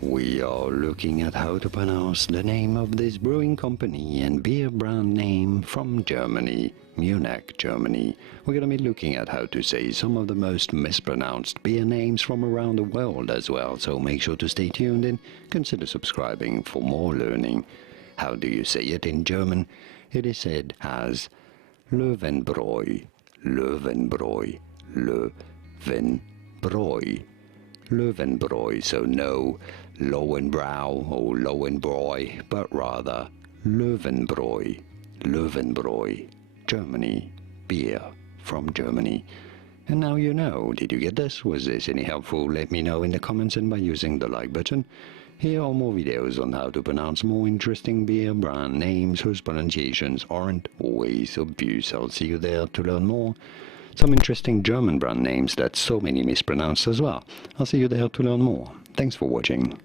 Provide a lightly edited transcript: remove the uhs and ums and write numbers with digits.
We are looking at how to pronounce the name of this brewing company and beer brand name from Germany, Munich, Germany. We're going to be looking at how to say some of the most mispronounced beer names from around the world as well, so make sure to stay tuned and consider subscribing for more learning. How do you say it in German? It is said as Löwenbräu, Löwenbräu, Löwenbräu. Löwenbräu, so no Löwenbräu or Löwenbräu, but rather Löwenbräu, Löwenbräu, Germany, beer from Germany. And now you know. Did you get this? Was this any helpful? Let me know in the comments and by using the like button. Here are more videos on how to pronounce more interesting beer brand names whose pronunciations aren't always obvious. I'll see you there to learn more. Some interesting German brand names that so many mispronounce as well. I'll see you there to learn more. Thanks for watching.